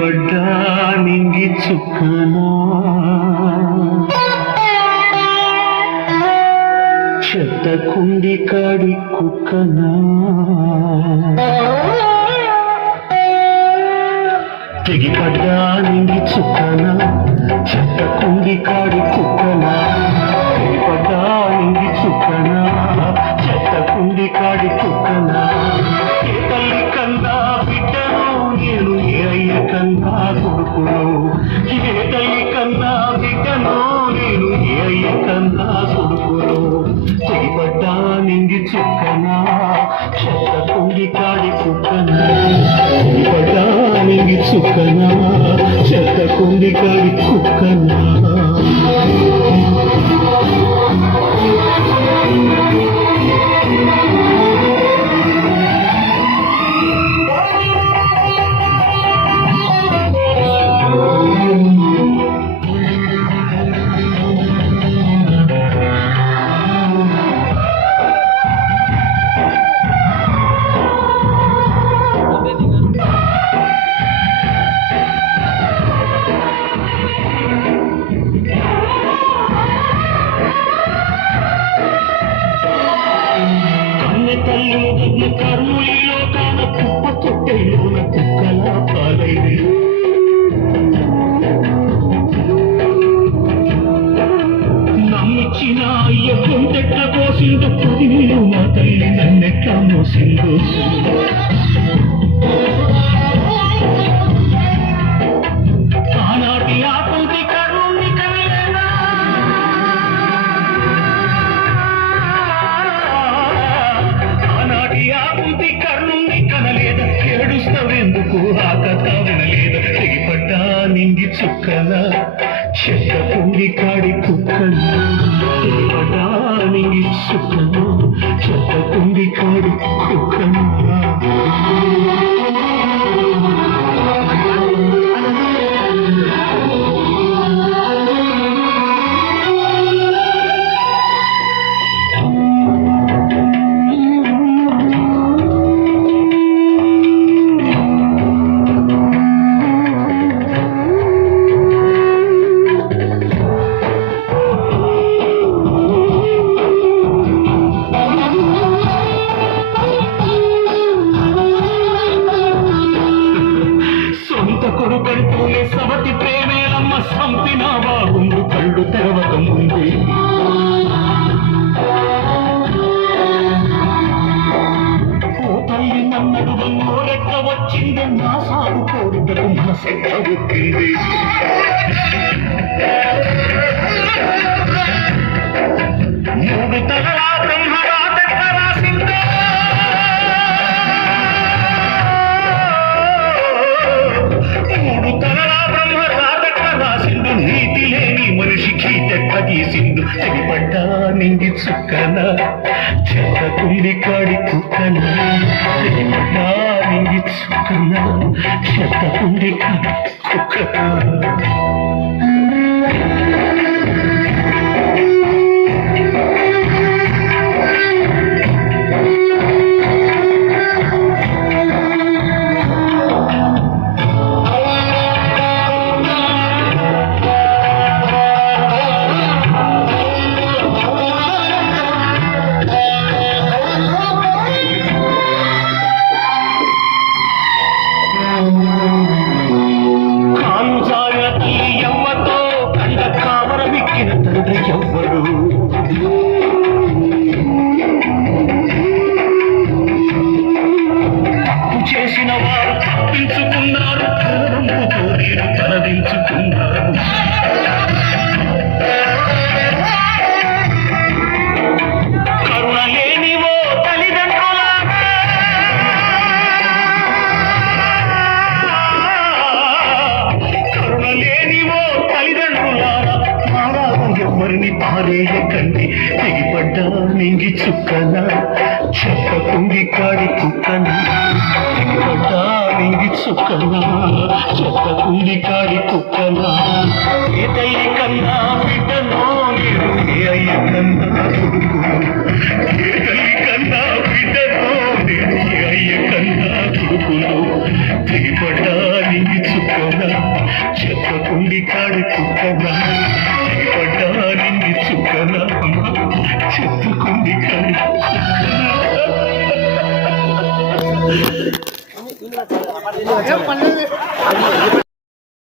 తెగిపడ్డా నింగి చుక్కనా చెత్త కుండి కాడి కుక్కనా కుండి కాడి కుక్కనా? తెగిపడ్డా చుక్కనా? చెత్త కుండి కాడి కుక్కనా? తల్లి వదిలిన కర్ములిలో కాన కుప్ప తొట్టెలోన కుక్కలా పాలైంది నమ్మిచ్చిన అయ్య కొంచెట్ల కోసిండు పుదిలు మా తల్లి నన్నెట్లా మోసిండు. చుక్కల చెత్త కుండి కాడి కుక్కలు తెగిపడ్డా నింగి చుక్కల కాడి కుక్కలు. సవతి ప్రేమేలమ్మ సంపినా బాగుండు కళ్ళు తెరవక ముందే. ఓ తల్లి నన్నడు నోరెట్ల వచ్చింది నా సాగు కోరికకు మనసెట్ట ఒక్కింది గీసిండు తెగిపడ్డ నింగి చుక్కన చెత్త కుండి కాడి కుక్కన తెగిపడ్డ నింగి చుక్కన చెత్త కుండి కాడి కుక్కన. blue. పారే పారేయకండి తెగిపడ్డా మింగి చుక్కన చెత్త కుంగి కాడి కుక్కన తెగిపడ్డా మింగి చుక్కన చెత్త కుంగి కాడి కుక్కన ఏ తల్లి కన్నా బిడ్డనో నేను ఏ అయ్య కన్నా కొడుకును. ఏ తల్లి కన్నా బిడ్డనో నేను ఏ అయ్య కన్నా కొడుకును. తెగిపడ్డా మింగి చుక్కన చెత్తకుండి కాడి కుక్కన తెగిపడ్డా చుక్కనా చెత్తకుండి కాడి కుక్కనా